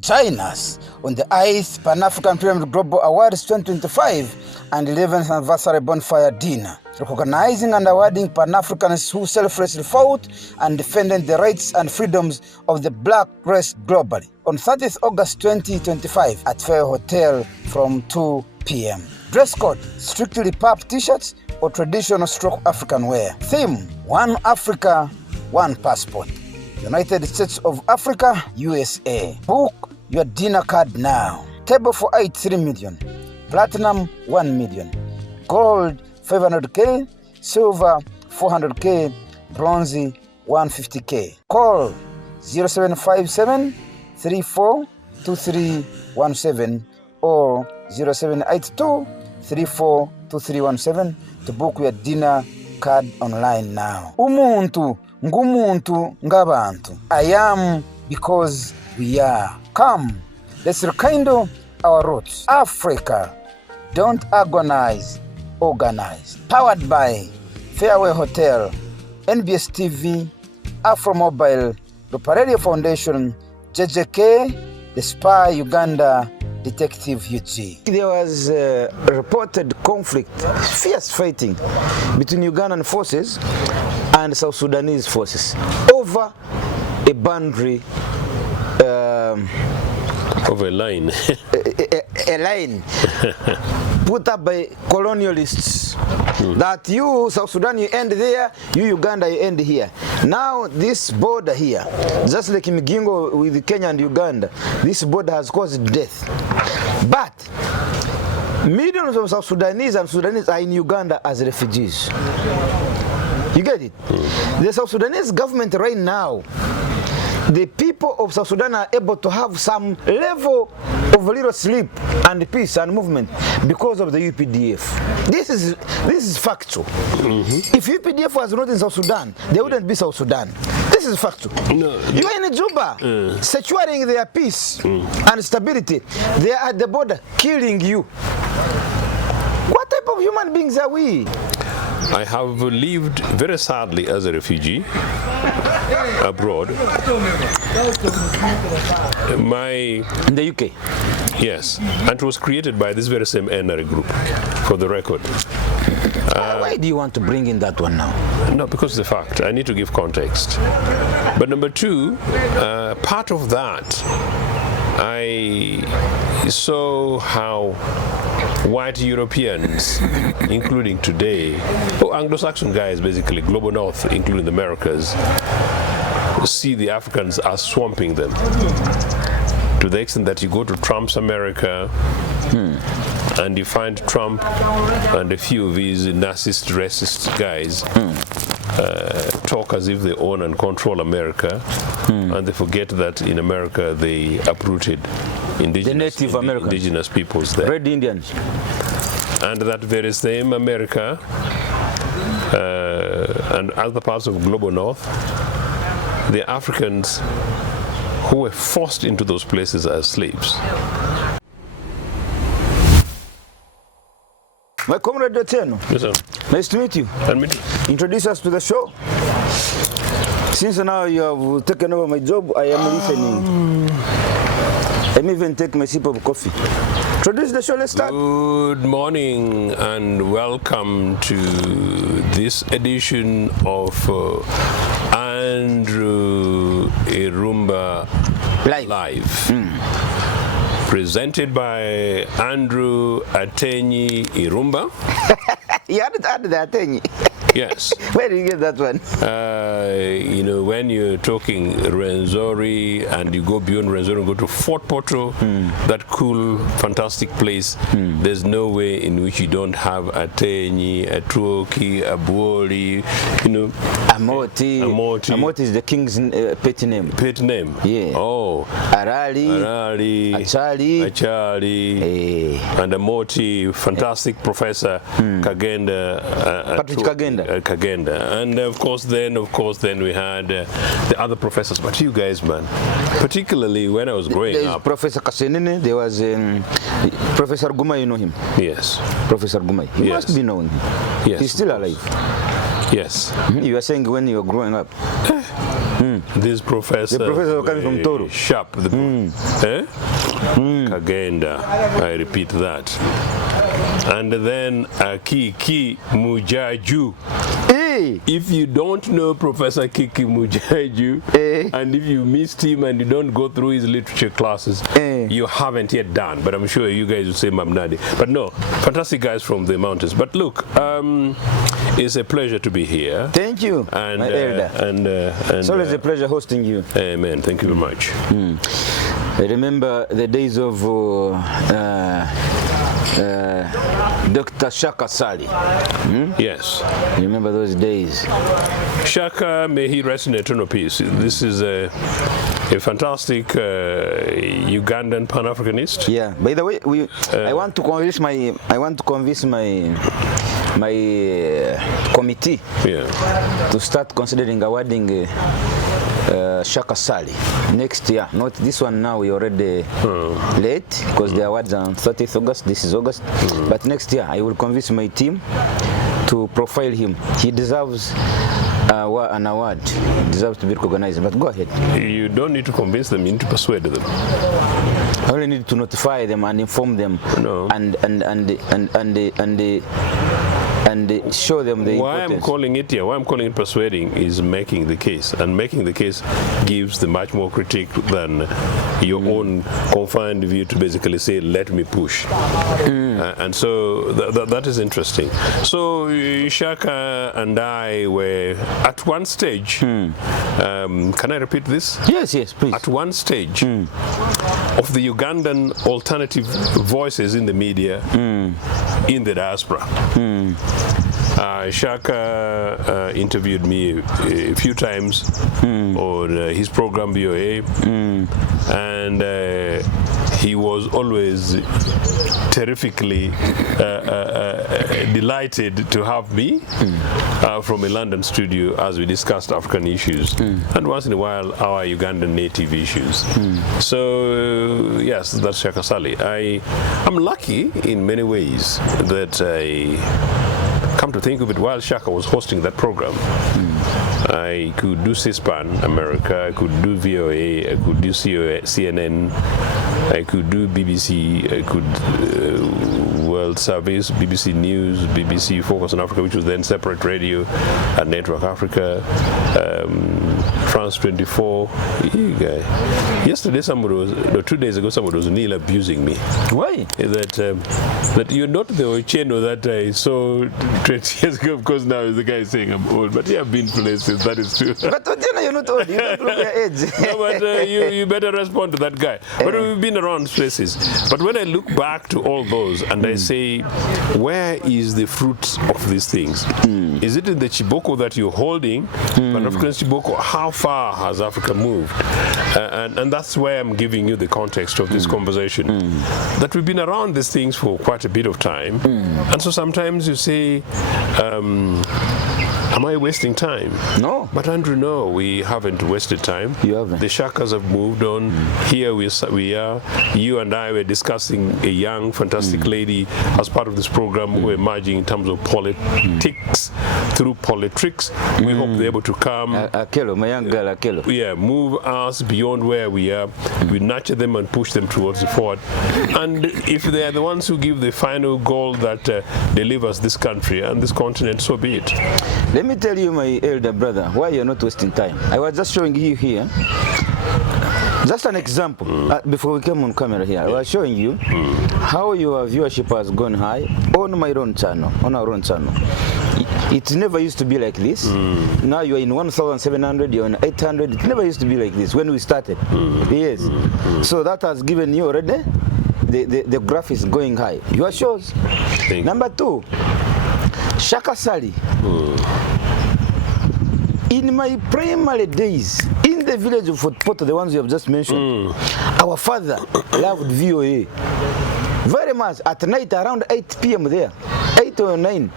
Join us on the 8th Pan-African Pyramid Global Awards 2025 and 11th Anniversary Bonfire Dinner, recognizing and awarding Pan-Africans who selflessly fought and defended the rights and freedoms of the black race globally. On 30th August 2025 at Fair Hotel from 2 p.m. Dress code, strictly pub t-shirts or traditional stroke African wear. Theme, One Africa, One Passport. United States of Africa, USA. Book your dinner card now. Table for 8, 3 million. Platinum, 1 million. Gold, 500K. Silver, 400K. Bronze, 150K. Call 0757 342317 or 0782 342317 to book your dinner card online now. Umuntu ngumuntu ngabantu. I am because we are. Come, let's rekindle our roots. Africa, don't agonize, organize. Powered by Fairway Hotel, NBS TV, Afro Mobile, Lupa Radio Foundation, JJK, The Spy Uganda, Detective UG. There was a reported conflict, fierce fighting between Ugandan forces and South Sudanese forces over a boundary, over a line. a line put up by colonialists that you, South Sudan, you end there, you, Uganda, you end here. Now this border here, just like Migingo with Kenya and Uganda, this border has caused death. But millions of South Sudanese and Sudanese are in Uganda as refugees. You get it? The South Sudanese government right now, the people of South Sudan are able to have some level of little sleep and peace and movement because of the UPDF. This is factual. If UPDF was not in South Sudan, there wouldn't be South Sudan. This is factual. No. You are in Juba, securing their peace and stability. They are at the border, killing you. What type of human beings are we? I have lived very sadly as a refugee abroad. In the UK? Yes, and it was created by this very same NRA group, for the record. Why do you want to bring in that one now? No, because the fact, I need to give context. But number two, part of that, I saw how white Europeans, including today, Anglo-Saxon guys basically, global north, including the Americas, see the Africans as swamping them. To the extent that you go to Trump's America and you find Trump and a few of his narcissist, racist guys talk as if they own and control America, and they forget that in America they uprooted indigenous peoples there. Red Indians. And that very same America and other parts of global north, the Africans who were forced into those places as slaves. My comrade Ochieno. Yes, sir. Nice to meet you. And me too. Introduce us to the show. Since now you have taken over my job, I am listening. Let me even take my sip of coffee. Introduce the show, let's start. Good morning and welcome to this edition of Andrew Irumba Live. Presented by Andrew Atenyi Irumba. You had to add the Atenyi. Yes. Where did you get that one? You know, when you're talking Rwenzori and you go beyond Rwenzori and go to Fort Portal, that cool, fantastic place, there's no way in which you don't have Atenyi, Atuoki, Abuoli, you know. Amoti. Amoti is the king's pet name. Pet name? Yeah. Oh. Arali. Achali. And Amoti, fantastic professor, Kagenda. Patrick Kagenda. And of course then we had the other professors, but you guys, man, particularly when I was growing up. Professor Kasenine, there was Professor Gumai, you know him? Yes. Professor Gumai. He must be known. Yes. He's still alive. Yes. You are saying when you were growing up. This professor. The professor coming from Toro. Sharp. Kagenda. I repeat that. And then Kiki Mujaju. Hey. If you don't know Professor Kiki Mujaju, and if you missed him and you don't go through his literature classes, you haven't yet done. But I'm sure you guys will say Mamnadi. But no, fantastic guys from the mountains. But look, it's a pleasure to be here. Thank you, and, my elder. It's always a pleasure hosting you. Amen. Thank you very much. I remember the days of Dr. Shaka Sali. Yes. You remember those days? Shaka, may he rest in eternal peace. This is a fantastic Ugandan Pan-Africanist. Yeah. By the way, I want to convince my committee to start considering awarding Shaka Sali next year. Not this one now, we already late because the awards are on 30th August, this is August. But next year I will convince my team to profile him. He deserves an award. He deserves to be recognized. But go ahead. You don't need to convince them, you need to persuade them. I only need to notify them and inform them and show them the why importance. I'm calling it persuading is making the case, and making the case gives the much more critique than your own confined view to basically say, let me push. And so that is interesting. So Shaka and I were at one stage, can I repeat this? Yes, please. At one stage of the Ugandan alternative voices in the media in the diaspora. Shaka interviewed me a few times on his program VOA, and he was always terrifically delighted to have me from a London studio as we discussed African issues, and once in a while our Ugandan native issues. So yes, that's Shaka Sali. I'm lucky in many ways that come to think of it, while Shaka was hosting that program, I could do C-SPAN America, I could do VOA, I could do CNN, I could do BBC, I could World Service, BBC News, BBC Focus on Africa, which was then separate radio, and Network Africa, France 24. Yesterday, 2 days ago, somebody was nearly abusing me. Why? That you're not the Ochieno that I saw 20 years ago. Of course, now is the guy saying I'm old, but you have been places, that is true. But Ochieno, you're not old, you don't look your age. No, but you better respond to that guy. But we've been around places. But when I look back to all those and I say, where is the fruit of these things? Is it in the Chiboko that you're holding? Pan-African Chiboko, how far has Africa moved? And that's why I'm giving you the context of this conversation. That we've been around these things for quite a bit of time. And so sometimes you say, am I wasting time? No. But Andrew, no, we haven't wasted time. You haven't. The Shakas have moved on. Here we are. You and I were discussing a young, fantastic lady as part of this program. We're emerging in terms of politics through politics. We hope they're able to come. Akelo, my young girl, Akelo. Yeah, move us beyond where we are. We nurture them and push them towards the forward. And if they are the ones who give the final goal that delivers this country and this continent, so be it. Let me tell you, my elder brother, why you're not wasting time. I was just showing you here, just an example, before we came on camera here, I was showing you how your viewership has gone high on my own channel, on our own channel. It never used to be like this. Now you're in 1,700, you're in 800. It never used to be like this when we started. Yes. So that has given you already, the graph is going high. Your shows. Number two, Shaka Sali. In my primary days, in the village of Obote, the ones you have just mentioned, our father loved VOA very much. At night, around 8 p.m. there, 8 or 9,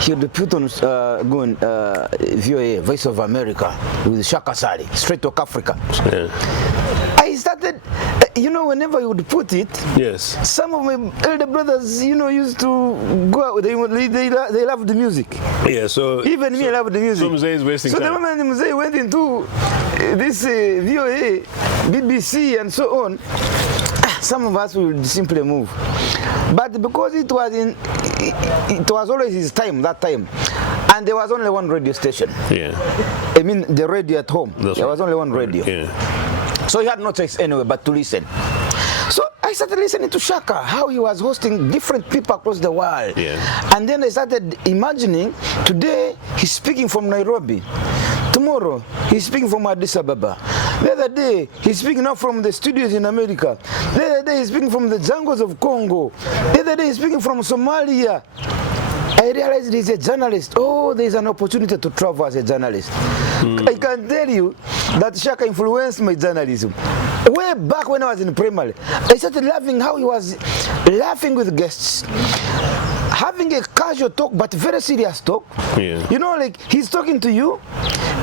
he would put on VOA, Voice of America, with Shaka Sali, Straight Talk Africa. I started, you know, whenever you would put it, yes, some of my elder brothers, you know, used to go out. They loved the music. yeah. So Even me, I loved the music. so Mzee is wasting So the time. moment Mzee went into this VOA, BBC, and so on, some of us would simply move. But because it was always his time, that time, and there was only one radio station. Yeah, I mean, the radio at home. That's there right. was only one radio. yeah. So he had no choice anyway but to listen. So I started listening to Shaka, how he was hosting different people across the world. Yeah. And then I started imagining, today he's speaking from Nairobi. Tomorrow he's speaking from Addis Ababa. The other day he's speaking now from the studios in America. The other day he's speaking from the jungles of Congo. The other day he's speaking from Somalia. I realized he's a journalist. Oh, there's an opportunity to travel as a journalist. I can tell you that Shaka influenced my journalism. Way back when I was in primary, I started laughing how he was laughing with guests. Having a casual talk, but very serious talk. Yeah. You know, like he's talking to you.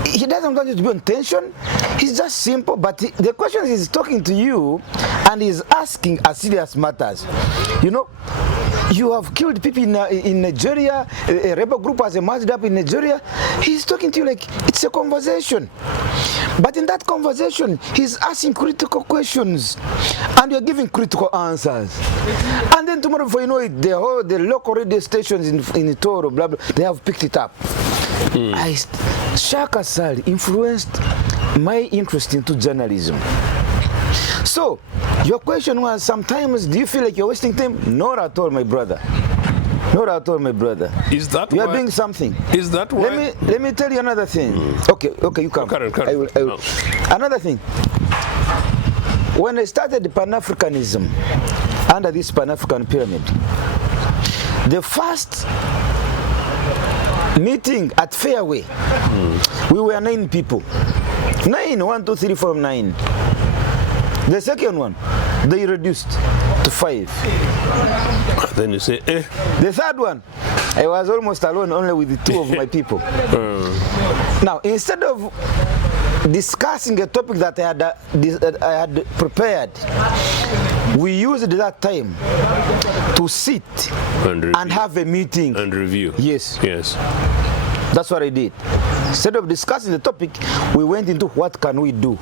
He doesn't want you to be on tension. He's just simple, but the questions he's talking to you and he's asking are serious matters. You know, you have killed people in Nigeria, a rebel group has emerged up in Nigeria. He's talking to you like it's a conversation. But in that conversation, he's asking critical questions and you're giving critical answers. And then tomorrow, before you know it, the local radio stations in Toro, blah, blah, they have picked it up. Shaka Sali influenced my interest into journalism. So, your question was, sometimes do you feel like you're wasting time? Not at all, my brother. Not at all, my brother. Is that you why? are doing something. Is that why? Let me tell you another thing. Okay, you come. Carry on. I will. No. Another thing. When I started Pan-Africanism under this Pan-African pyramid, the first meeting at Fairway, we were 9 people. 9, 1, 2, 3, 4, 9. The second one, they reduced to 5. Then you say, eh. The third one, I was almost alone, only with the 2 of my people. Now, instead of discussing a topic that I had prepared, we used that time to sit and have a meeting. And review. Yes. Yes. That's what I did. Instead of discussing the topic, we went into what can we do.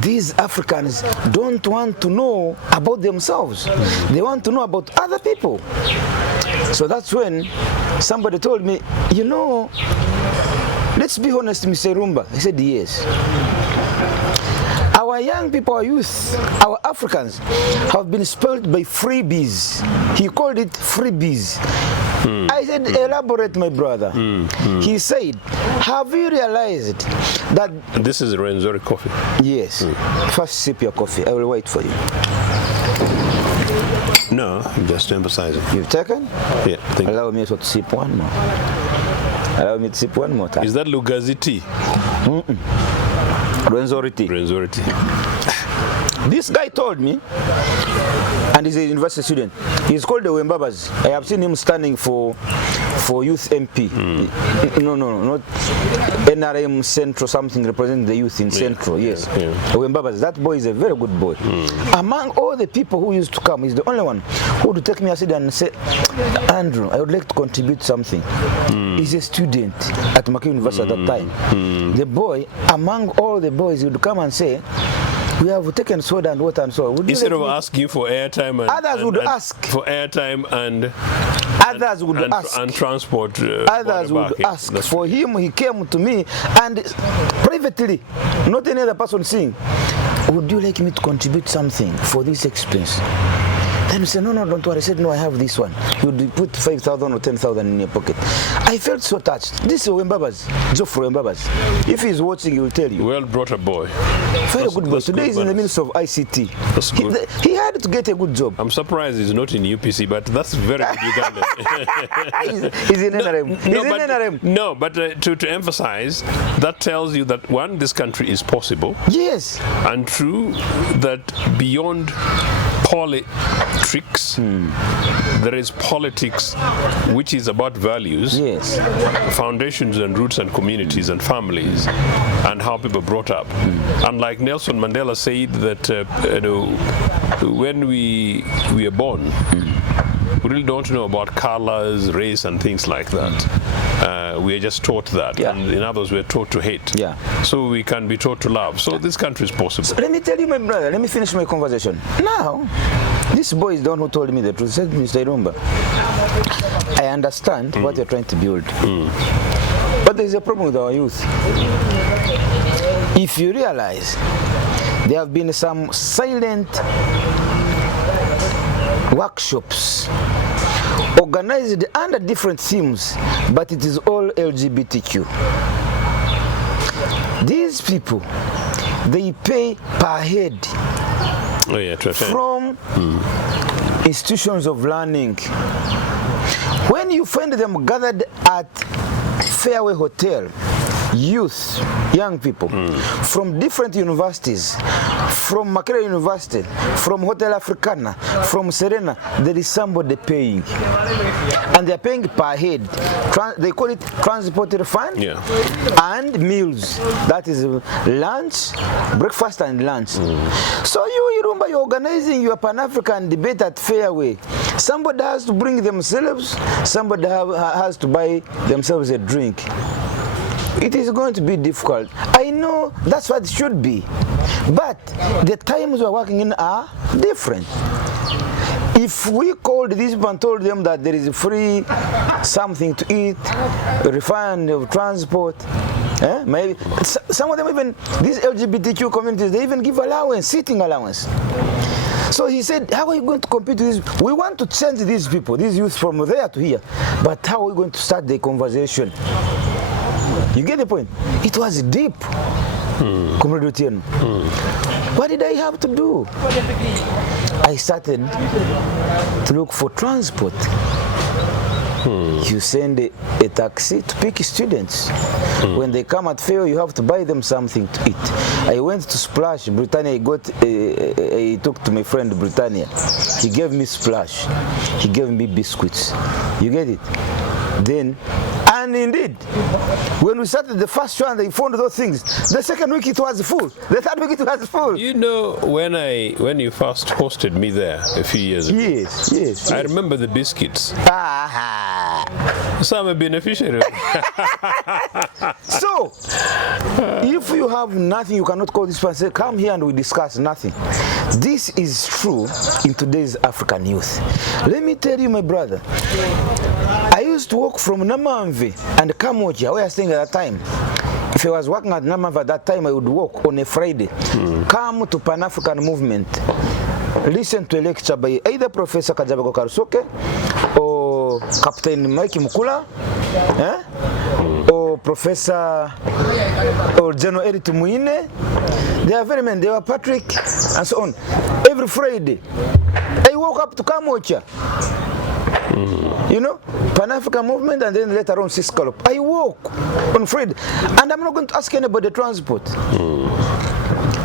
These Africans don't want to know about themselves. They want to know about other people. So that's when somebody told me, you know, let's be honest, Mr. Rumba. I said, yes. Our young people, our youth, our Africans have been spoiled by freebies. He called it freebies. I said, elaborate, my brother. He said, have you realized that... This is Renzori coffee. Yes. First sip your coffee. I will wait for you. No, I'm just emphasizing. You've taken? Yeah, thank you. Allow me to sip one more. Allow me to sip one more time. Is that Lugazi tea? Renzori tea. Renzori tea. This guy told me, and he's a university student, he's called the Wembabas. I have seen him standing for youth MP. No, not NRM Central, something representing the youth in Central, yes. Yeah. Wembabas, that boy is a very good boy. Among all the people who used to come, he's the only one who would take me aside and say, Andrew, I would like to contribute something. He's a student at Mackay University at that time. The boy, among all the boys, he would come and say, we have taken soda and water and so on. Instead of asking for airtime and others would ask for airtime and others would ask and transport. Others would ask. For him, he came to me and privately, not any other person seeing, would you like me to contribute something for this expense? Then he said, no, don't worry. I said, no, I have this one. You would put 5,000 or 10,000 in your pocket. I felt so touched. This is Wembabas, Geoffrey Wembabas. If he's watching, he will tell you. Well brought a boy. Very good boy. Today he's in the Ministry of ICT. That's good. He had to get a good job. I'm surprised he's not in UPC, but that's very good Ugandan. He's in NRM. No, but to emphasize, that tells you that, one, this country is possible. Yes. And two, that beyond tricks. There is politics, which is about values, Yes. foundations and roots and communities and families, and how people are brought up. And like Nelson Mandela said that when we are born, we really don't know about colors, race, and things like that. We are just taught that, and in others we are taught to hate. Yeah. So we can be taught to love. So this country is possible. So let me tell you, my brother, let me finish my conversation. Now, this boy is the one who told me the truth. He said, Mr. Irumba, I understand what you're trying to build. But there's a problem with our youth. If you realize, there have been some silent workshops organized under different themes, but it is all LGBTQ. These people, they pay per head from institutions of learning. When you find them gathered at Fairway Hotel, youth, young people from different universities, from Makerere University, from Hotel Africana, from Serena, there is somebody paying. And they are paying per head. They call it transport fund and meals. That is lunch, breakfast and lunch. So you, Irumba, you're organizing your Pan-African debate at Fairway. Somebody has to bring themselves, somebody has to buy themselves a drink. It is going to be difficult. I know that's what it should be. But the times we're working in are different. If we called these people and told them that there is free something to eat, refund of transport, maybe some of them, even these LGBTQ communities, they even give allowance, seating allowance. So he said, how are you going to compete with this? We want to change these people, these youth from there to here, but how are we going to start the conversation? You get the point? It was deep. Comrade Ochieno. What did I have to do? I started to look for transport. You send a taxi to pick students. When they come at Fair, you have to buy them something to eat. I went to Splash, Britannia. I took to my friend Britannia. He gave me Splash. He gave me biscuits. You get it? Then, and indeed, when we started the first one, they found those things. The second week it was full. The third week it was full. You know, when you first hosted me there a few years ago, yes. I remember the biscuits. So I'm a beneficiary. So, if you have nothing, you cannot call this person, say, come here and we discuss nothing. This is true in today's African youth. Let me tell you, my brother, I used to walk from Namamve and Kamoja, where I was staying at that time. If I was working at Namamve at that time, I would walk on a Friday. Come to Pan-African movement. Listen to a lecture by either Professor Kajabago Karusoke or Captain Mike Mukula, or Professor or General Eri Tumuine. They are very men. They were Patrick and so on. Every Friday, I woke up to Kamocha. You know, Pan-African movement, and then later on Siscalop. I walk on Friday, and I'm not going to ask anybody transport.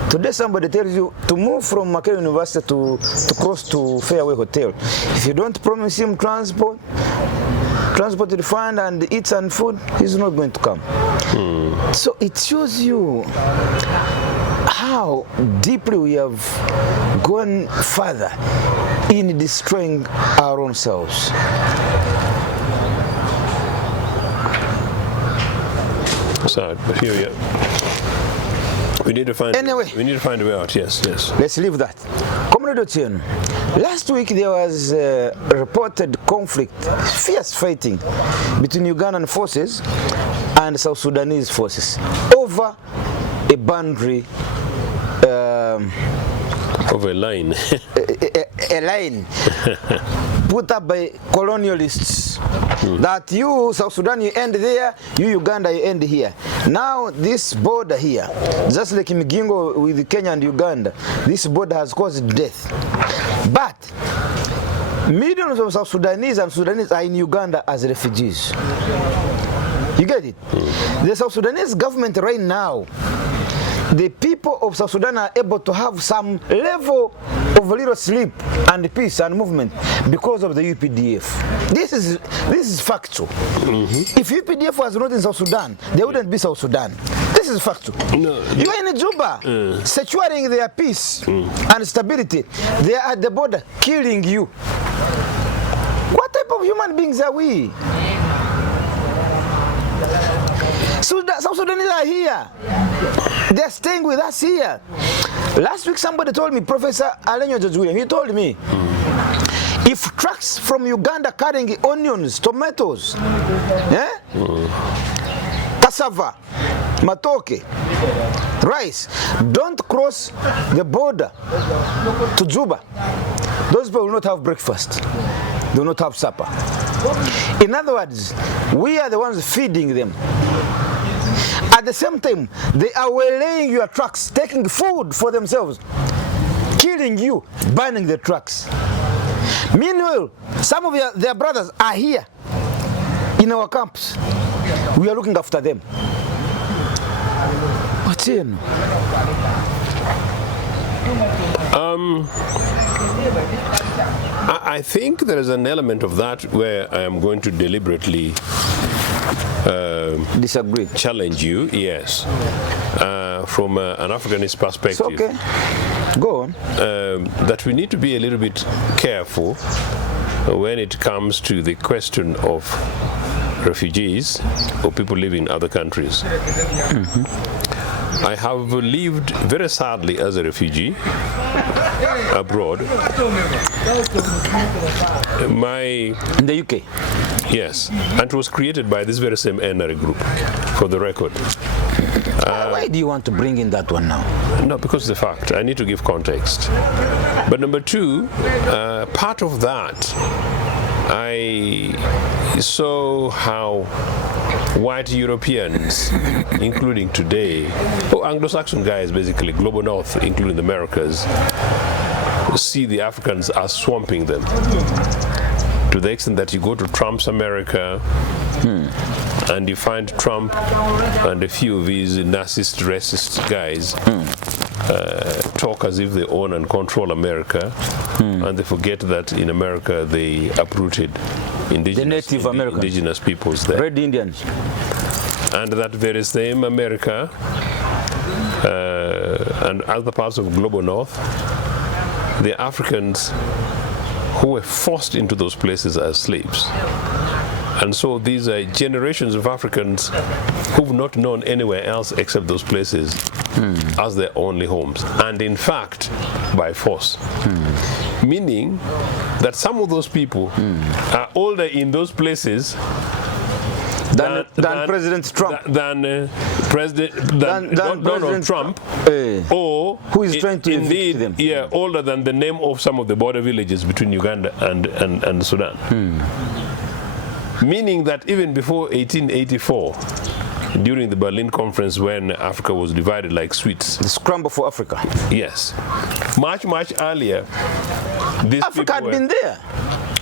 Today somebody tells you to move from Makerere University to cross to Fairway Hotel. If you don't promise him transport refund and eats and food, he's not going to come. So it shows you how deeply we have gone further in destroying our own selves. So here we need to find. Anyway, we need to find a way out. Yes. Let's leave that. Comrade Ochieno, last week there was a reported conflict, fierce fighting between Ugandan forces and South Sudanese forces over a boundary. Over a line. a line put up by colonialists that you, South Sudan, you end there, you, Uganda, you end here. Now this border here, just like Migingo with Kenya and Uganda, this border has caused death. But millions of South Sudanese and Sudanese are in Uganda as refugees. You get it? The South Sudanese government right now, the people of South Sudan are able to have some level of a little sleep and peace and movement because of the UPDF. This is factual. If UPDF was not in South Sudan, there wouldn't be South Sudan. This is factual. No. You are in Juba, securing their peace and stability. They are at the border, killing you. What type of human beings are we? South Sudanese are here. They're staying with us here. Last week somebody told me, Professor Alenyo George William, he told me, if trucks from Uganda carrying onions, tomatoes, cassava, matoke, rice, don't cross the border to Juba, those people will not have breakfast. They will not have supper. In other words, we are the ones feeding them. At the same time, they are waylaying your trucks, taking food for themselves, killing you, burning the trucks. Meanwhile, some of their brothers are here in our camps. We are looking after them. Ochieno. I think there is an element of that where I am going to deliberately Disagree. challenge you, yes, from an Africanist perspective. It's okay. Go on. That we need to be a little bit careful when it comes to the question of refugees or people living in other countries. I have lived very sadly as a refugee abroad. In the UK? Yes, and it was created by this very same NRA group, for the record. Why do you want to bring in that one now? No, because it's the fact. I need to give context. But number two, part of that, I saw how white Europeans, including today, Anglo-Saxon guys basically, Global North, including the Americas, see the Africans as swamping them. To the extent that you go to Trump's America and you find Trump and a few of his narcissist, racist guys talk as if they own and control America, and they forget that in America they uprooted indigenous peoples there. Red Indians. And that very same America and other parts of Global North, the Africans who were forced into those places as slaves. And so these are generations of Africans who've not known anywhere else except those places as their only homes. And in fact, by force. Meaning that some of those people are older in those places than President Trump. Than President Trump, or who is trying to evict them. Yeah, older than the name of some of the border villages between Uganda and Sudan. Meaning that even before 1884, during the Berlin Conference, when Africa was divided like sweets. The scramble for Africa. Yes. Much earlier, these Africa had been there.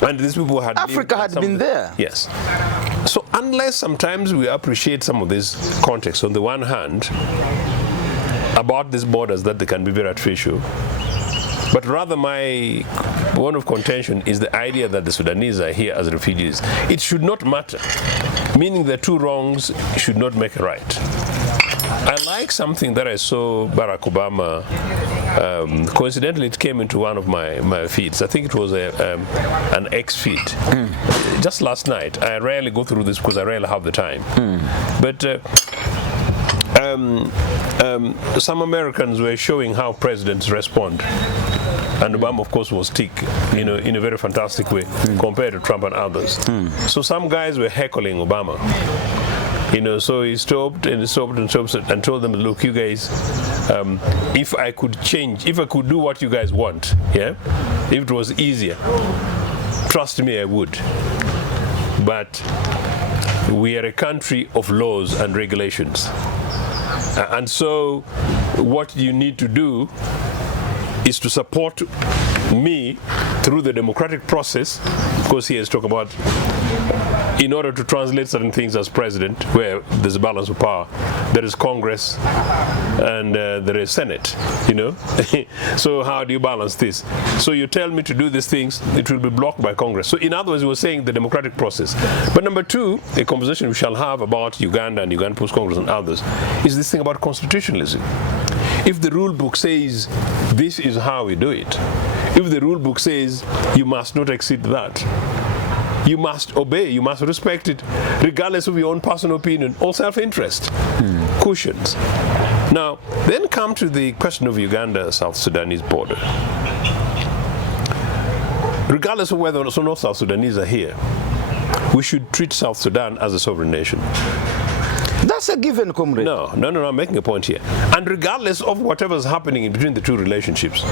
And these people had Africa had been there. Yes. So unless sometimes we appreciate some of this context, on the one hand, about these borders, that they can be very artificial, but rather my one of contention is the idea that the Sudanese are here as refugees. It should not matter, meaning the two wrongs should not make a right. I like something that I saw Barack Obama, coincidentally it came into one of my feeds. I think it was an X feed. Just last night. I rarely go through this because I rarely have the time. But some Americans were showing how presidents respond. And Obama, of course, was tick, in a very fantastic way compared to Trump and others. So some guys were heckling Obama. So he stopped and told them, look, you guys, if I could change, if I could do what you guys want, if it was easier, trust me, I would. But we are a country of laws and regulations. And so what you need to do is to support me through the democratic process, because he has talked about in order to translate certain things as president, where there's a balance of power, there is Congress and there is Senate, you know. So how do you balance this? So you tell me to do these things, it will be blocked by Congress. So in other words, we're saying the democratic process. But number two, a conversation we shall have about Uganda and Uganda Post-Congress and others is this thing about constitutionalism. If the rule book says this is how we do it, if the rule book says you must not exceed that, you must obey, you must respect it, regardless of your own personal opinion or self-interest. Cushions. Now, then come to the question of Uganda-South Sudanese border. Regardless of whether or not South Sudanese are here, we should treat South Sudan as a sovereign nation. That's a given, comrade. No, I'm making a point here. And regardless of whatever's happening in between the two relationships,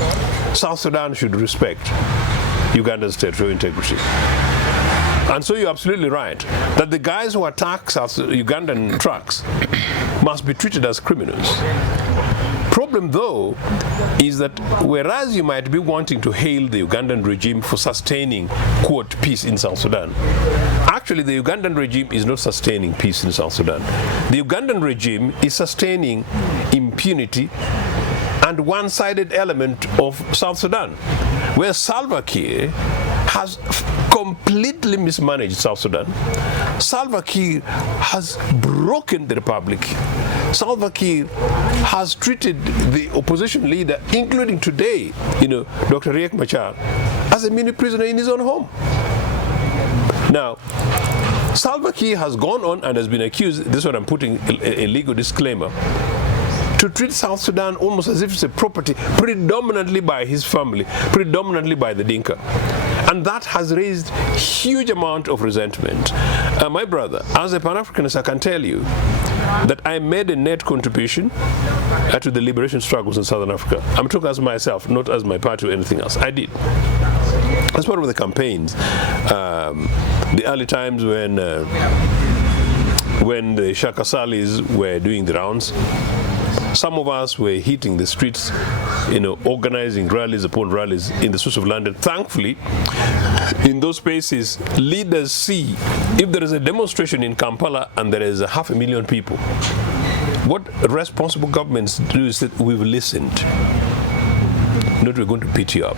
South Sudan should respect Uganda's territorial integrity. And so you're absolutely right that the guys who attack Ugandan trucks must be treated as criminals. Problem, though, is that whereas you might be wanting to hail the Ugandan regime for sustaining, quote, peace in South Sudan, actually the Ugandan regime is not sustaining peace in South Sudan. The Ugandan regime is sustaining impunity and one-sided element of South Sudan, where Salva Kiir has completely mismanaged South Sudan. Salva Kiir has broken the republic. Salva Kiir has treated the opposition leader, including today, Dr. Riek Machar, as a mini prisoner in his own home. Now, Salva Kiir has gone on and has been accused, this is what I'm putting a legal disclaimer, to treat South Sudan almost as if it's a property predominantly by his family, predominantly by the Dinka. And that has raised huge amount of resentment. My brother, as a Pan-Africanist, I can tell you that I made a net contribution to the liberation struggles in Southern Africa. I'm talking as myself, not as my party or anything else. I did. As part of the campaigns, the early times when the Shakasalis were doing the rounds, some of us were hitting the streets, organizing rallies upon rallies in the streets of London. Thankfully, in those spaces, leaders see if there is a demonstration in Kampala and there is 500,000 people, what responsible governments do is that we've listened, not we're going to beat you up.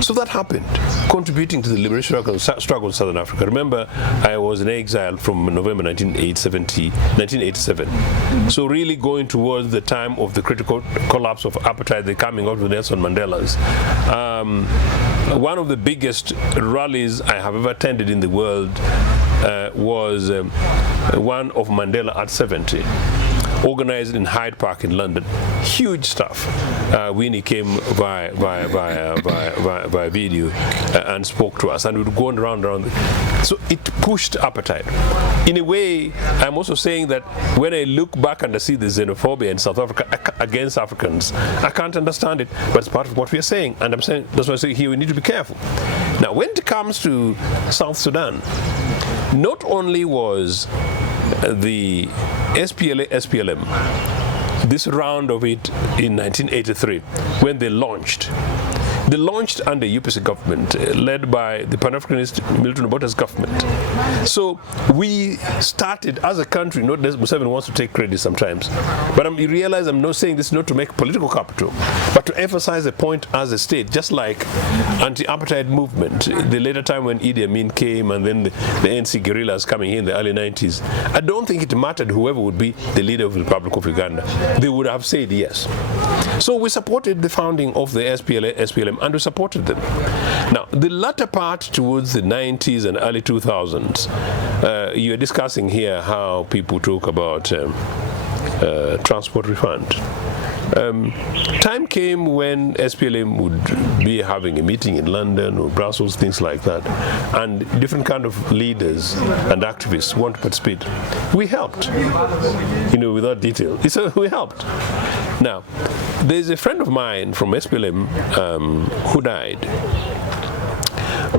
So that happened, contributing to the liberation struggle in Southern Africa. Remember, I was in exile from November 1987. So really going towards the time of the critical collapse of apartheid, the coming out of Nelson Mandela's. One of the biggest rallies I have ever attended in the world was one of Mandela at 70. Organized in Hyde Park in London. Huge stuff. Winnie came via video and spoke to us, and we would go around. So it pushed apartheid. In a way, I'm also saying that when I look back and I see the xenophobia in South Africa against Africans, I can't understand it, but it's part of what we are saying. And I'm saying, that's why I say here we need to be careful. Now, when it comes to South Sudan, not only was the SPLM, this round of it in 1983, when they launched under UPC government, led by the Pan-Africanist Milton Obote's government. So we started as a country, not that Museveni wants to take credit sometimes, but you realize I'm not saying this not to make political capital, but to emphasize a point as a state, just like anti-apartheid movement, the later time when Idi Amin came and then the ANC guerrillas coming in the early 90s. I don't think it mattered whoever would be the leader of the Republic of Uganda. They would have said yes. So we supported the founding of the SPLM, and we supported them. Now, the latter part towards the 90s and early 2000s, you are discussing here how people talk about transport refund. Time came when SPLM would be having a meeting in London or Brussels, things like that, and different kind of leaders and activists want to participate. We helped, without detail. So we helped. Now, there's a friend of mine from SPLM who died.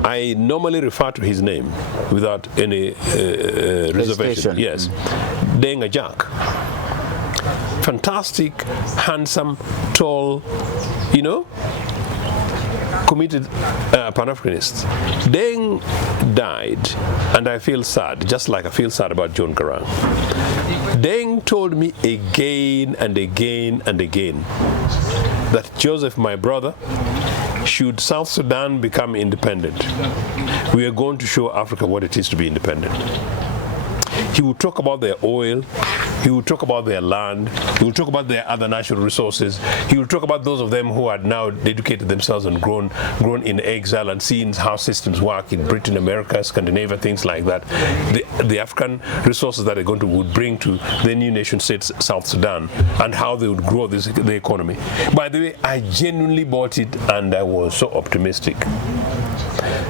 I normally refer to his name without any reservation. Yes, Denga Jack. Fantastic, handsome, tall, committed Pan-Africanists. Deng died, and I feel sad, just like I feel sad about John Garang. Deng told me again and again and again that Joseph, my brother, should South Sudan become independent, we are going to show Africa what it is to be independent. He would talk about their oil, he would talk about their land, he would talk about their other natural resources, he would talk about those of them who had now dedicated themselves and grown in exile and seen how systems work in Britain, America, Scandinavia, things like that. The African resources that they're would bring to the new nation state South Sudan, and how they would grow the economy. By the way, I genuinely bought it, and I was so optimistic.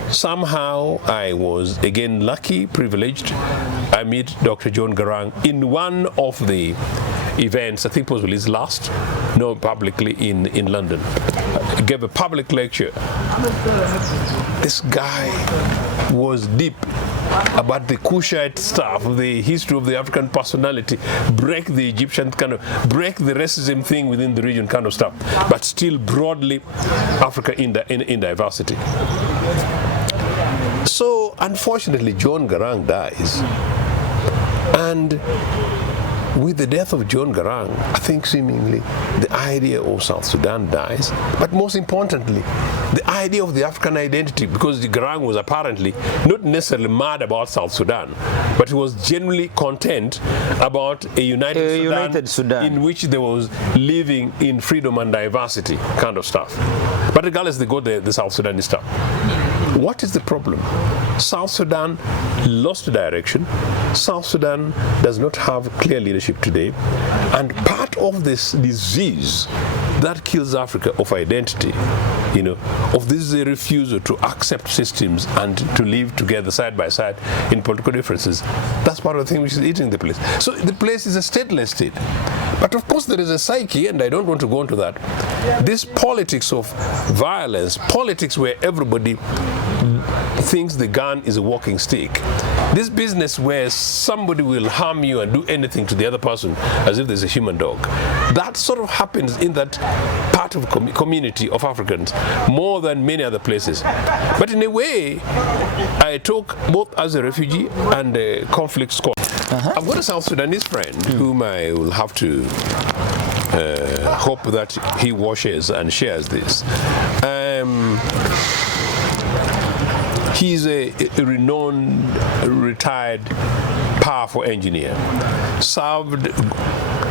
Somehow I was again lucky, privileged. I met Dr. John Garang in one of the events, I think it was his last, no, publicly in London. He gave a public lecture. This guy was deep about the Kushite stuff, the history of the African personality, break the Egyptian kind of, break the racism thing within the region kind of stuff, but still broadly Africa in diversity. So unfortunately John Garang dies, and with the death of John Garang, I think seemingly the idea of South Sudan dies, but most importantly, the idea of the African identity, because the Garang was apparently not necessarily mad about South Sudan, but he was genuinely content about a united Sudan in which there was living in freedom and diversity kind of stuff. But regardless, they got the South Sudanese stuff. What is the problem? South Sudan lost direction. South Sudan does not have clear leadership today. And part of this disease that kills Africa of identity, you know, of this refusal to accept systems and to live together side by side in political differences, that's part of the thing which is eating the place. So the place is a stateless state. But of course there is a psyche, and I don't want to go into that. This politics of violence, politics where everybody thinks the gun is a walking stick. This business where somebody will harm you and do anything to the other person as if there's a human dog. That sort of happens in that part of community of Africans more than many other places. But in a way, I talk both as a refugee and a conflict scholar. I've got a South Sudanese friend whom I will have to hope that he watches and shares this. He's a renowned, retired, powerful engineer. Served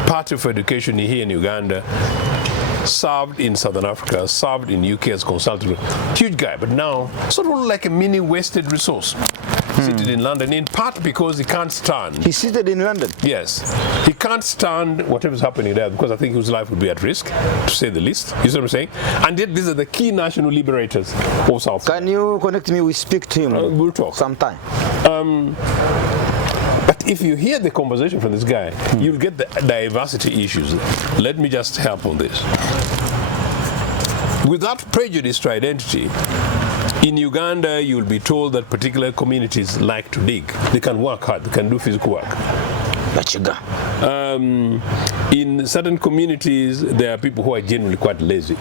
part of education here in Uganda, served in Southern Africa, served in UK as consultant. Huge guy, but now sort of like a mini wasted resource. Seated in London, in part because he can't stand. He's seated in London? Yes. He can't stand whatever's happening there because I think his life would be at risk, to say the least. You see what I'm saying? And yet these are the key national liberators of South Sudan. Can you connect me? We speak to him. We'll talk. Sometime. But if you hear the conversation from this guy, you'll get the diversity issues. Let me just help on this. Without prejudice to identity, in Uganda, you'll be told that particular communities like to dig. They can work hard. They can do physical work. In certain communities, there are people who are generally quite lazy.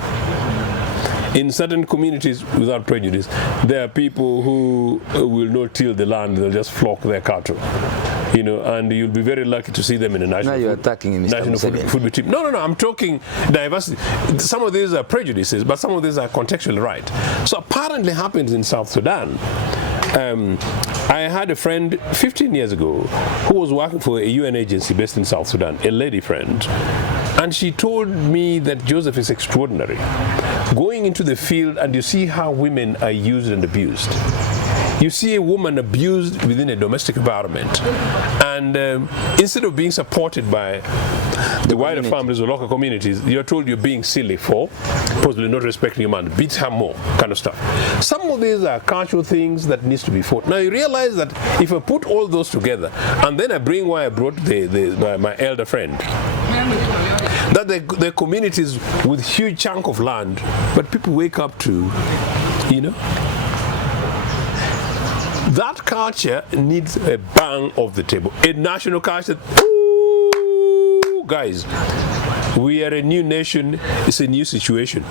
In certain communities, without prejudice, there are people who will not till the land. They'll just flock their cattle. You know, and you'll be very lucky to see them in a national, football team. No, I'm talking diversity. Some of these are prejudices, but some of these are contextually right. So apparently happens in South Sudan. I had a friend 15 years ago who was working for a UN agency based in South Sudan, a lady friend. And she told me that Joseph is extraordinary. Going into the field and you see how women are used and abused. You see a woman abused within a domestic environment, and instead of being supported by the wider families or local communities, you're told you're being silly for possibly not respecting your man, beat her more, kind of stuff. Some of these are cultural things that needs to be fought. Now you realize that if I put all those together, and then I bring why I brought my elder friend, that the communities with huge chunk of land, but people wake up to, you know, that culture needs a bang off the table. A national culture. Ooh, guys, we are a new nation. It's a new situation.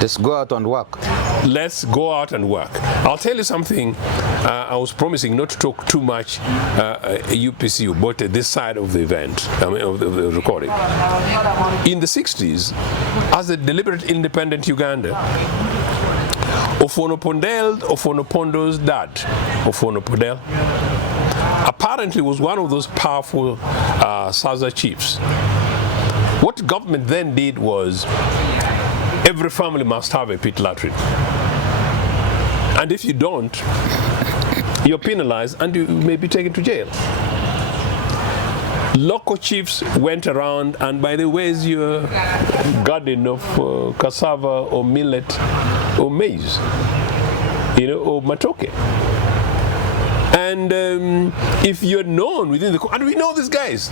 Let's go out and work. Let's go out and work. I'll tell you something. I was promising not to talk too much UPC Ubote this side of the event, of the recording. In the 60s, as a deliberate independent Uganda, Ofonopondo's dad, Ofonopondel, apparently was one of those powerful Saza chiefs. What government then did was, every family must have a pit latrine. And if you don't, you're penalized and you may be taken to jail. Local chiefs went around, and by the way, is your garden of cassava or millet or maize, or matoke. And if you're known within the, and we know these guys,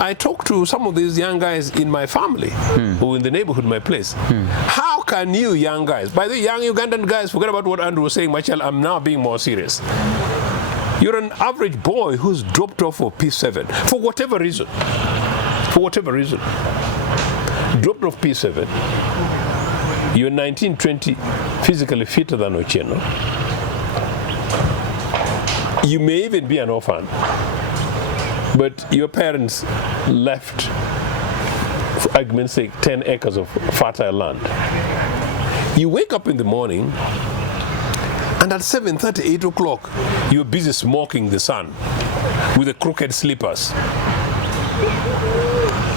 I talk to some of these young guys in my family who in the neighborhood, my place. How can you young guys, by the young Ugandan guys, forget about what Andrew was saying, Michael, I'm now being more serious. You're an average boy who's dropped off of P7 for whatever reason. Dropped off P7. You're 19, 20, physically fitter than Ochieno. You may even be an orphan. But your parents left, for argument's sake, 10 acres of fertile land. You wake up in the morning, and at 7:30, 8 o'clock, you're busy smoking the sun with the crooked slippers.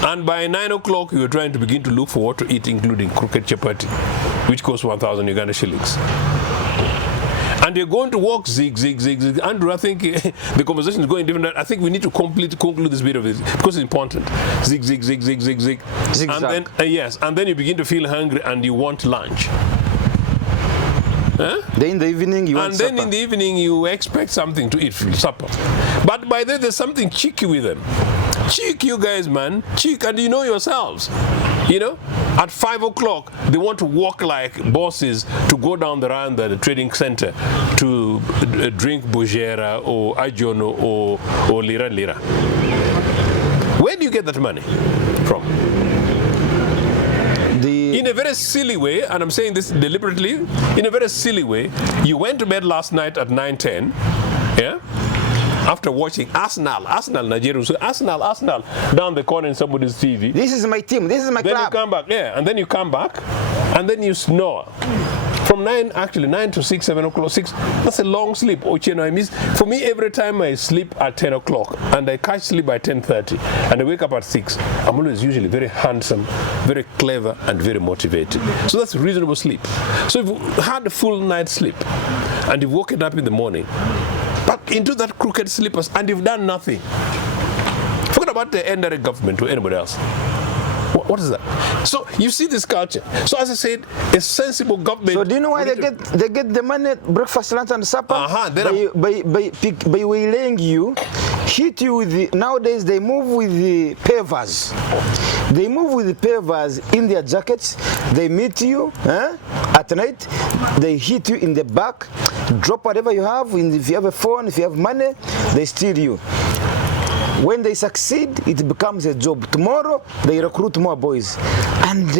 And by 9 o'clock, you're trying to begin to look for what to eat, including crooked chapati, which costs 1,000 Uganda shillings. And you're going to walk zig, zig, zig, zig. Andrew, I think the conversation is going different. I think we need to conclude this bit of it because it's important. Zig, zig, zig, zig, zig, zig. Zigzag. And then, yes, and then you begin to feel hungry and you want lunch. Huh? Then in the evening you want supper. And then supper. in the evening you expect something to eat for supper. But by then there's something cheeky with them. Cheek, you guys, man. Cheek, and you know yourselves. At 5 o'clock, they want to walk like bosses to go down the trading center to drink bujera or ajono or lira lira. Where do you get that money from? In a very silly way, and I'm saying this deliberately, in a very silly way, you went to bed last night at 9:10, yeah? After watching Arsenal, Nigeria, so Arsenal, down the corner in somebody's TV. This is my team, this is my then club. You come back, and then you come back, and then you snore. From 9 to 6, 7 o'clock, 6, that's a long sleep. Ochieno, I miss. For me, every time I sleep at 10 o'clock, and I catch sleep by 10:30, and I wake up at 6, I'm always usually very handsome, very clever, and very motivated. So that's reasonable sleep. So if you had a full night's sleep, and you've woken up in the morning, but into that crooked slippers, and you've done nothing. Forget about the indirect government or anybody else. What is that? So you see this culture. So as I said, a sensible government. So do you know why they get the money, breakfast, lunch, and supper? By waylaying you, hit you with the. Nowadays they move with the pavers. They move with the pavers in their jackets. They meet you at night. They hit you in the back, drop whatever you have. If you have a phone, if you have money, they steal you. When they succeed, it becomes a job. Tomorrow, they recruit more boys, and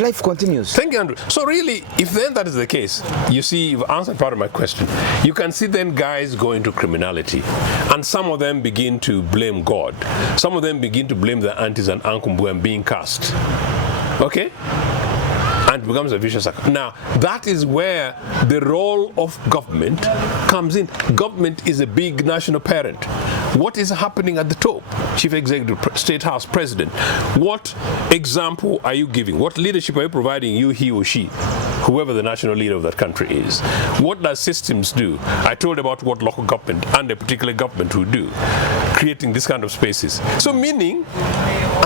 life continues. Thank you, Andrew. So really, if then that is the case, you see, you've answered part of my question. You can see then guys go into criminality, and some of them begin to blame God. Some of them begin to blame their aunties and uncles who are being cast. Okay? And it becomes a vicious cycle. Now, that is where the role of government comes in. Government is a big national parent. What is happening at the top? Chief Executive, State House, President. What example are you giving? What leadership are you providing, you, he or she, whoever the national leader of that country is? What does systems do? I told about what local government and a particular government would do, creating this kind of spaces. So meaning,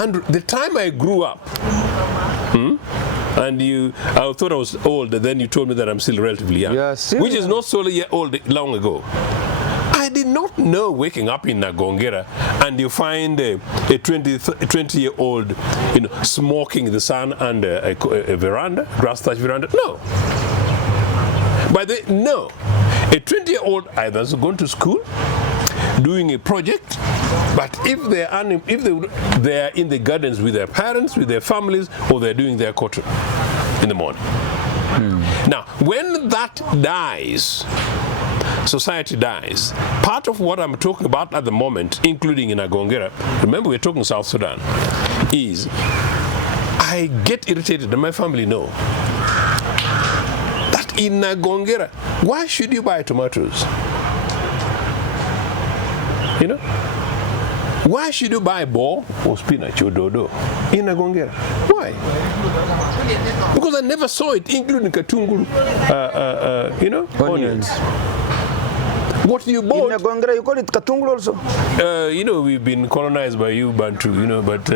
and the time I grew up, and I thought I was old, and then you told me that I'm still relatively young, which is not so old long ago. I did not know waking up in Nagongera and you find a 20-year-old smoking in the sun under a veranda, grass-thatched veranda. No. No. A 20-year-old either has gone to school, doing a project, But if they are in the gardens with their parents, with their families, or they're doing their cotton in the morning. Now, when that dies, society dies. Part of what I'm talking about at the moment, including in Agongera, remember we're talking South Sudan, is I get irritated, and my family know, that in Agongera, why should you buy tomatoes? You know? Why should you buy ball or spinach or dodo in Agongera? Why? Because I never saw it, including katunguru, onions. What you bought? In Agongera, you call it katunguru also? We've been colonized by you, Bantu, but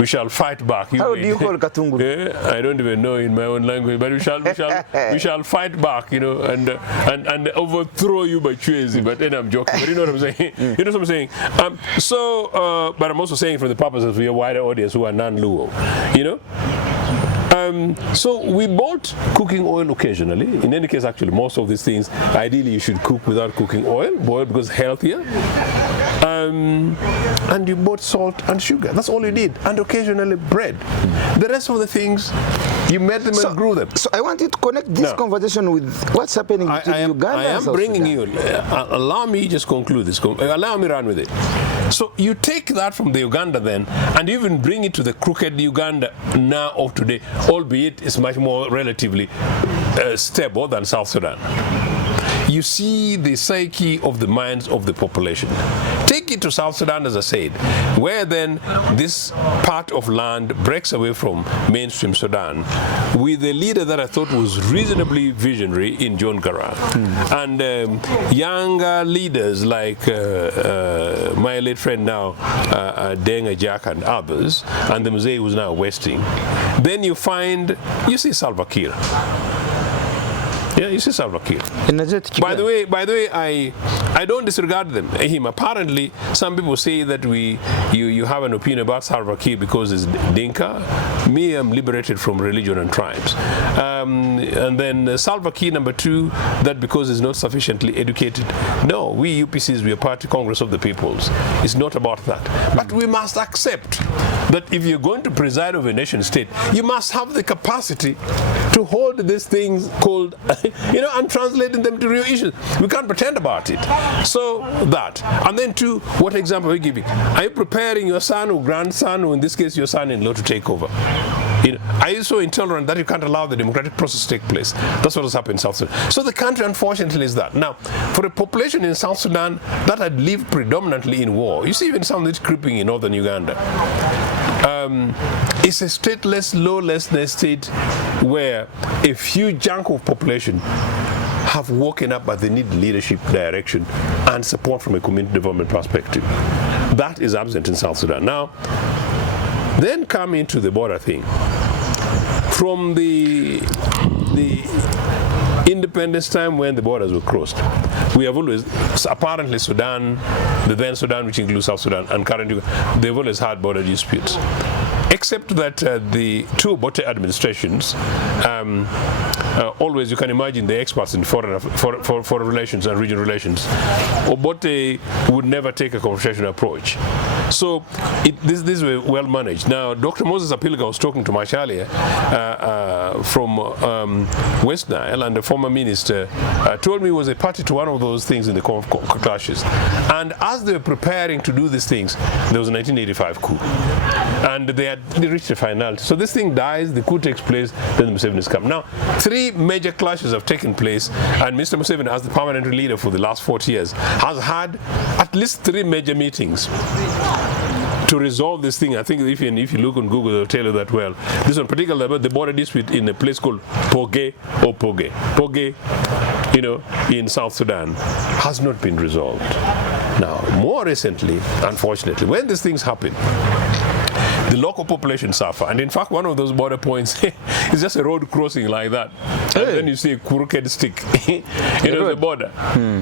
we shall fight back. How do you call katunguru? I don't even know in my own language, but we shall fight back, and overthrow you by choosing. But then I'm joking. But you know what I'm saying? You know what I'm saying? But I'm also saying for the purposes of your wider audience who are non-Luo, so we bought cooking oil occasionally. In any case, actually, most of these things, ideally you should cook without cooking oil, boil because it's healthier. And you bought salt and sugar. That's all you did. And occasionally bread. The rest of the things, you made them and grew them. So I want you to connect this conversation with what's happening between Uganda and South Sudan. I am bringing you, allow me just conclude this. Allow me run with it. So you take that from the Uganda then, and even bring it to the crooked Uganda now of today, albeit it's much more relatively stable than South Sudan. You see the psyche of the minds of the population. Take it to South Sudan, as I said, where then this part of land breaks away from mainstream Sudan with a leader that I thought was reasonably visionary in John Garang. And younger leaders like my late friend now, Denga Jack and others, and the Mzee who's now Westing. Then you see Salva Kiir. Yeah, you see Salva Kiir. By the way, I don't disregard him. Apparently, some people say that you have an opinion about Salva Kiir because it's Dinka. Me, I'm liberated from religion and tribes. And then Salva Kiir, number two, that because he's not sufficiently educated. No, we UPCs, we are Party Congress of the Peoples. It's not about that. But we must accept that if you're going to preside over a nation state, you must have the capacity to hold these things called and translating them to real issues. We can't pretend about it. So that. And then two, what example are you giving? Are you preparing your son or grandson, or in this case your son-in-law, to take over? Are you so intolerant that you can't allow the democratic process to take place? That's what has happened in South Sudan. So the country, unfortunately, is that. Now, for a population in South Sudan that had lived predominantly in war, you see even some of it creeping in northern Uganda. It's a stateless, lawlessness state where a few chunk of population have woken up, but they need leadership, direction, and support from a community development perspective. That is absent in South Sudan. Now, then come into the border thing. From the independence time when the borders were crossed, we have always, apparently Sudan, the then Sudan, which includes South Sudan, and currently, they've always had border disputes. Except that the two Obote administrations, always, you can imagine the experts in foreign relations and regional relations, Obote would never take a confrontational approach. So this were well managed. Now, Dr. Moses Apilga was talking to Marsh earlier from West Nile, and the former minister told me he was a party to one of those things in the clashes. And as they were preparing to do these things, there was a 1985 coup. And they reached a finality. So this thing dies, the coup takes place, then the Museveni's come. Now, three major clashes have taken place, and Mr. Museveni, as the permanent leader for the last 40 years, has had at least three major meetings to resolve this thing. I think if you look on Google, they'll tell you that well. This one particularly about the border dispute in a place called Poge, in South Sudan, has not been resolved. Now, more recently, unfortunately, when these things happen, the local population suffer. And in fact, one of those border points is just a road crossing like that. And then you see a crooked stick, the border.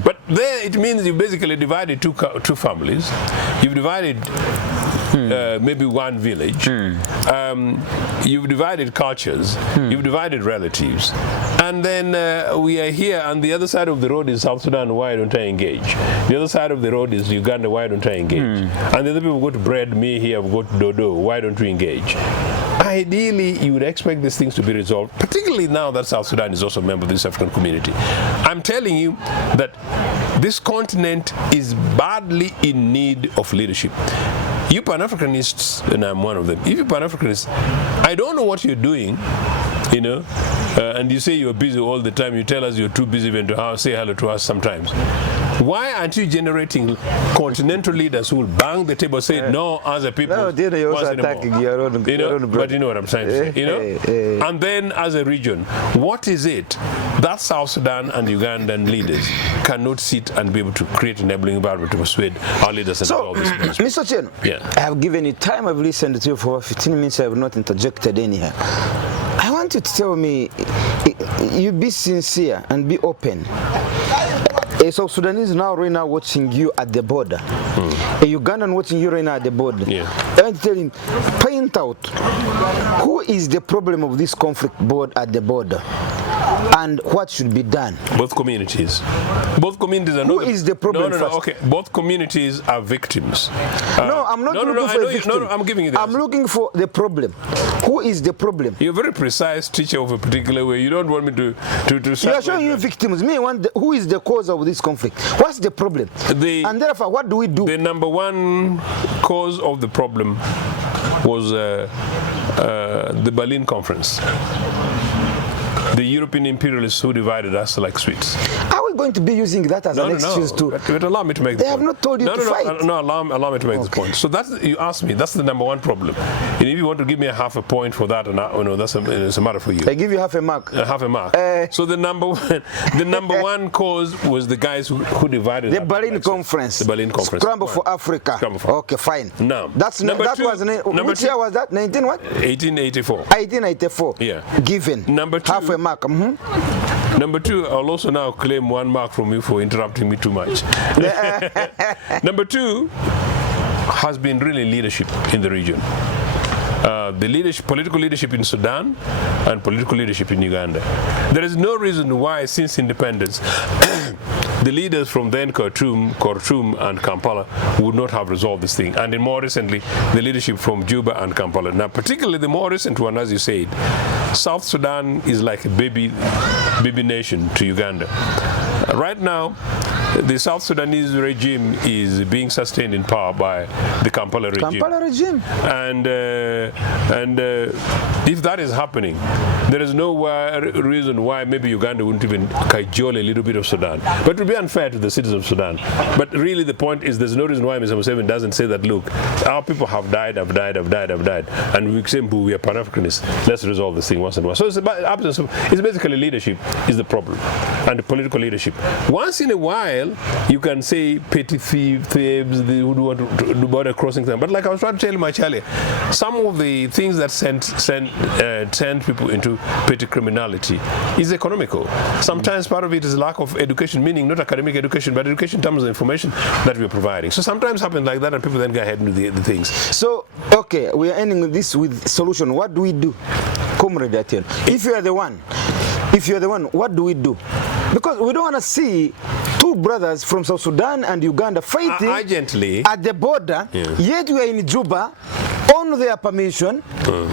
But there it means you basically divided two families. You've divided maybe one village. you've divided cultures, you've divided relatives, and then we are here, and the other side of the road is South Sudan. Why don't I engage? The other side of the road is Uganda. Why don't I engage? And the other people go to bread, me here, I've got dodo. Why don't we engage? Ideally, you would expect these things to be resolved, particularly now that South Sudan is also a member of this African community. I'm telling you that this continent is badly in need of leadership. You Pan-Africanists, and I'm one of them, if you Pan-Africanists, I don't know what you're doing, you know, and you say you're busy all the time, you tell us you're too busy even to say hello to us sometimes. Why aren't you generating continental leaders who will bang the table, say no as a people? No, you're also attacking your own, but you know what I'm trying to say, you know? And then as a region, what is it that South Sudan and Ugandan leaders cannot sit and be able to create an enabling environment to persuade our leaders and all this? Mr. Ochieno, I have given you time, I've listened to you for 15 minutes, I have not interjected anyhow. I want you to tell me, you be sincere and be open. A South Sudanese now right now watching you at the border. A Ugandan watching you right now at the border. I want to tell him, point out who is the problem of this conflict board at the border and what should be done. Both communities. Both communities are not. Who is the problem first? Okay. Both communities are victims. No, I'm not looking for a victim. No, I'm giving you the answer. I'm looking for the problem. Who is the problem? You're a very precise teacher of a particular way. You don't want me to you are showing you victims. Me, who is the cause of this conflict? What's the problem? And therefore, what do we do? The number one cause of the problem was the Berlin Conference. The European imperialists who divided us like sweets. Are we going to be using that as an excuse to... But allow me to make the point. They have not told you to fight. No, allow me to make this point. So that's, you asked me, that's the number one problem. And if you want to give me a half a point for that, that's it's a matter for you. I give you half a mark. Half a mark. So the number one cause was the guys who divided the Berlin Conference. The Berlin Conference. Scramble for Africa. Okay, fine. Now, which year was that? 19 what? 1884. 1884. Yeah. Given. Number two. Half a mark. Number two, I'll also now claim 1 mark from you for interrupting me too much. Number two has been really leadership in the region. The political leadership in Sudan and political leadership in Uganda. There is no reason why, since independence, the leaders from then Khartoum and Kampala would not have resolved this thing. And then more recently, the leadership from Juba and Kampala. Now, particularly the more recent one, as you said, South Sudan is like a baby nation to Uganda. Right now, the South Sudanese regime is being sustained in power by the Kampala regime. And if that is happening, there is no reason why maybe Uganda wouldn't even cajole a little bit of Sudan. But it would be unfair to the citizens of Sudan. But really the point is there's no reason why Mr. Museveni doesn't say that, look, our people have died, and we say, we are Pan-Africanists. Let's resolve this thing once and once. So it's basically leadership is the problem, and the political leadership. Once in a while, you can say petty thieves who want to do border crossing thing. But like I was trying to tell you much earlier, some of the things that send people into petty criminality is economical. Sometimes part of it is lack of education, meaning not academic education, but education in terms of information that we are providing. So sometimes happens like that, and people then go ahead and do the things. So, okay, we are ending this with solution. What do we do, Comrade Atieno? If you are the one, what do we do? Because we don't want to see two brothers from South Sudan and Uganda fighting at the border, yet we are in Juba on their permission,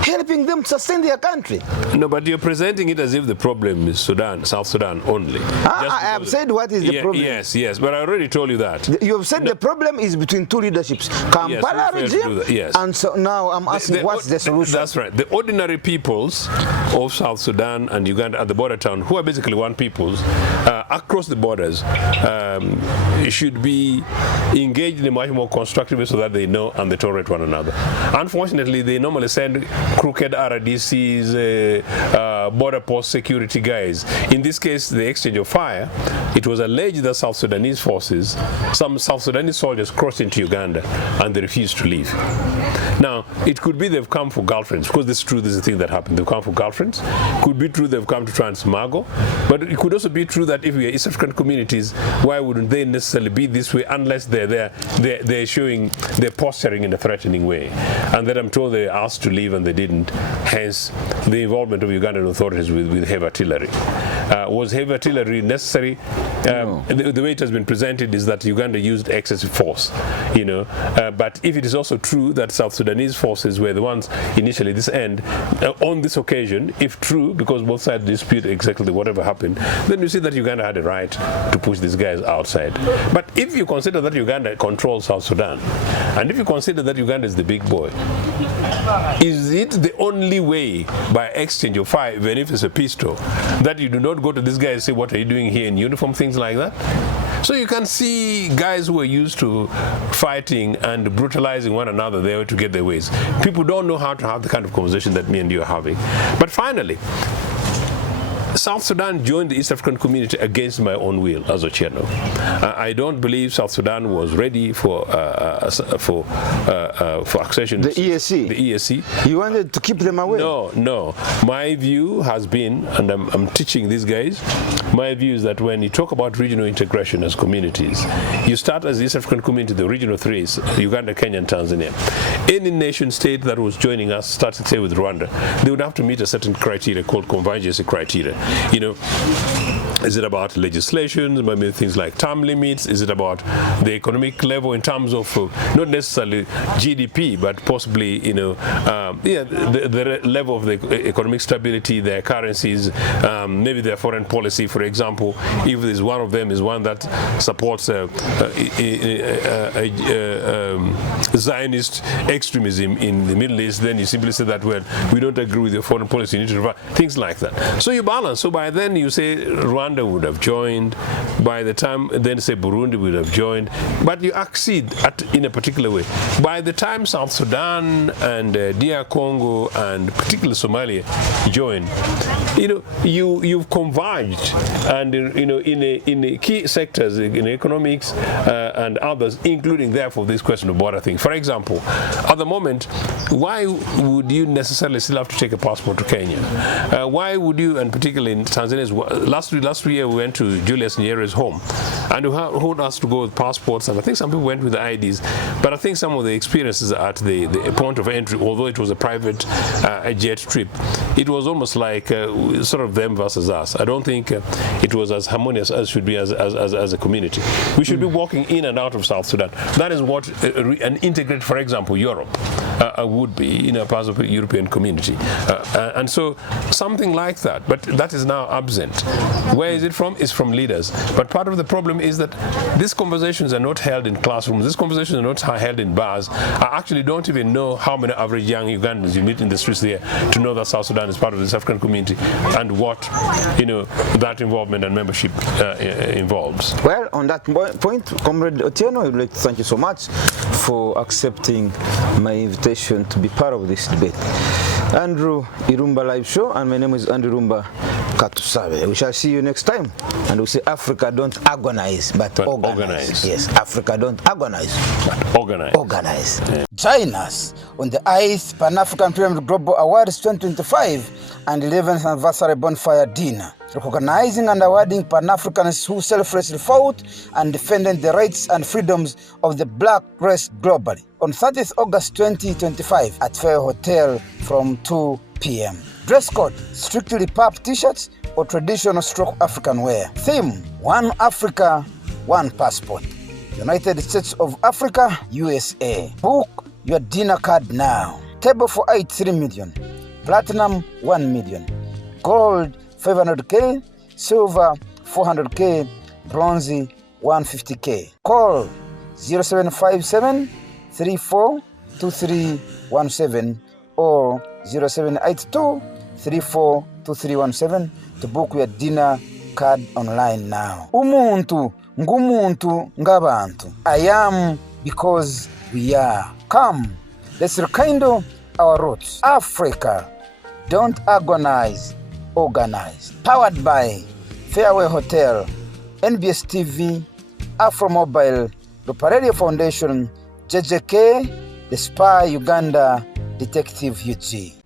helping them sustain their country. No, but you're presenting it as if the problem is South Sudan only. I have said what is the problem. Yes, but I already told you that. You have said the problem is between two leaderships, Kampala regime, and so now I'm asking what's the solution? That's right. The ordinary peoples of South Sudan and Uganda at the border town, who are basically one peoples, across the borders, should be engaged in a much more constructive way so that they know and they tolerate one another. Unfortunately, they normally send crooked RDCs, border post security guys. In this case, the exchange of fire, it was alleged that South Sudanese forces, some South Sudanese soldiers crossed into Uganda and they refused to leave. Now, it could be they've come for girlfriends, because this is true, this is the thing that happened. They've come for girlfriends. Could be true they've come to try and smuggle. But it could also be true that if we are East African communities, why wouldn't they necessarily be this way unless they're showing, they're posturing in a threatening way? And then I'm told they were asked to leave and they didn't. Hence, the involvement of Ugandan authorities with heavy artillery. Was heavy artillery necessary? No. The way it has been presented is that Uganda used excessive force, but if it is also true that South Sudanese forces were the ones initially this end, on this occasion, if true, because both sides dispute exactly whatever happened, then you see that Uganda had a right to push these guys outside. But if you consider that Uganda controls South Sudan, and if you consider that Uganda is the big boy, is it the only way, by exchange of fire, even if it's a pistol, that you do not go to this guy and say, what are you doing here in uniform, things like that? So you can see guys who are used to fighting and brutalizing one another there to get their ways. People don't know how to have the kind of conversation that me and you are having. But finally, South Sudan joined the East African community against my own will as Ochieno. I don't believe South Sudan was ready for accession. The EAC? The EAC. You wanted to keep them away? No. My view has been, and I'm teaching these guys, my view is that when you talk about regional integration as communities, you start as the East African community, the regional threes, Uganda, Kenya, and Tanzania. Any nation state that was joining us, starting say with Rwanda, they would have to meet a certain criteria called convergence criteria. Is it about legislation, maybe things like term limits? Is it about the economic level in terms of not necessarily GDP, but possibly the level of the economic stability, their currencies, maybe their foreign policy, for example. If there's one of them is one that supports Zionist extremism in the Middle East, then you simply say that, well, we don't agree with your foreign policy, you need to things like that. So you balance. So by then you say Rwanda would have joined. By the time then say Burundi would have joined. But you accede in a particular way. By the time South Sudan and DR Congo and particularly Somalia join, you've converged, and in key sectors, in economics and others, including therefore this question of border thing. For example, at the moment, why would you necessarily still have to take a passport to Kenya? Why would you, and particularly in Tanzania, last year we went to Julius Nyere's home, and who told us to go with passports, and I think some people went with the IDs, but I think some of the experiences at the point of entry, although it was a private jet trip, it was almost like sort of them versus us. I don't think it was as harmonious as should be as a community. We should be walking in and out of South Sudan. That is what an integrated, for example, Europe would be, part of the European community. And so something like that, but that is now absent. Where is it from? It's from leaders. But part of the problem is that these conversations are not held in classrooms. These conversations are not held in bars. I actually don't even know how many average young Ugandans you meet in the streets there to know that South Sudan is part of the South African community and what, that involvement and membership involves. Well, on that point, Comrade Ochieno, I would like to thank you so much for accepting my invitation to be part of this debate. Andrew Irumba Live Show, and my name is Andrew Irumba Katusabe. We shall see you next time, and we say Africa don't agonize, but organize. Yes, Africa don't agonize, but organize. Yeah. Join us on the 8th Pan-African Pyramid Global Awards 2025 and 11th Anniversary Bonfire Dinner, recognizing and awarding Pan-Africans who selflessly fought and defended the rights and freedoms of the black race globally. On 30th August 2025 at Fair Hotel from 2 p.m. Dress code, strictly pub t-shirts or traditional stroke African wear. Theme, One Africa, One Passport. United States of Africa, USA. Book your dinner card now. Table for 8, 3 million. Platinum, 1 million. Gold, 500K. Silver, 400K. Bronze, 150K. Call 0757 342317 or 0782 342317 to book your dinner card online now. Umuntu ngumuntu ngabantu. I am because we are. Come, let's rekindle our roots. Africa, don't agonize, organize. Powered by Fairway Hotel, NBS TV, Afro Mobile, Lupa Radio Foundation, JJK, the spy Uganda detective UG.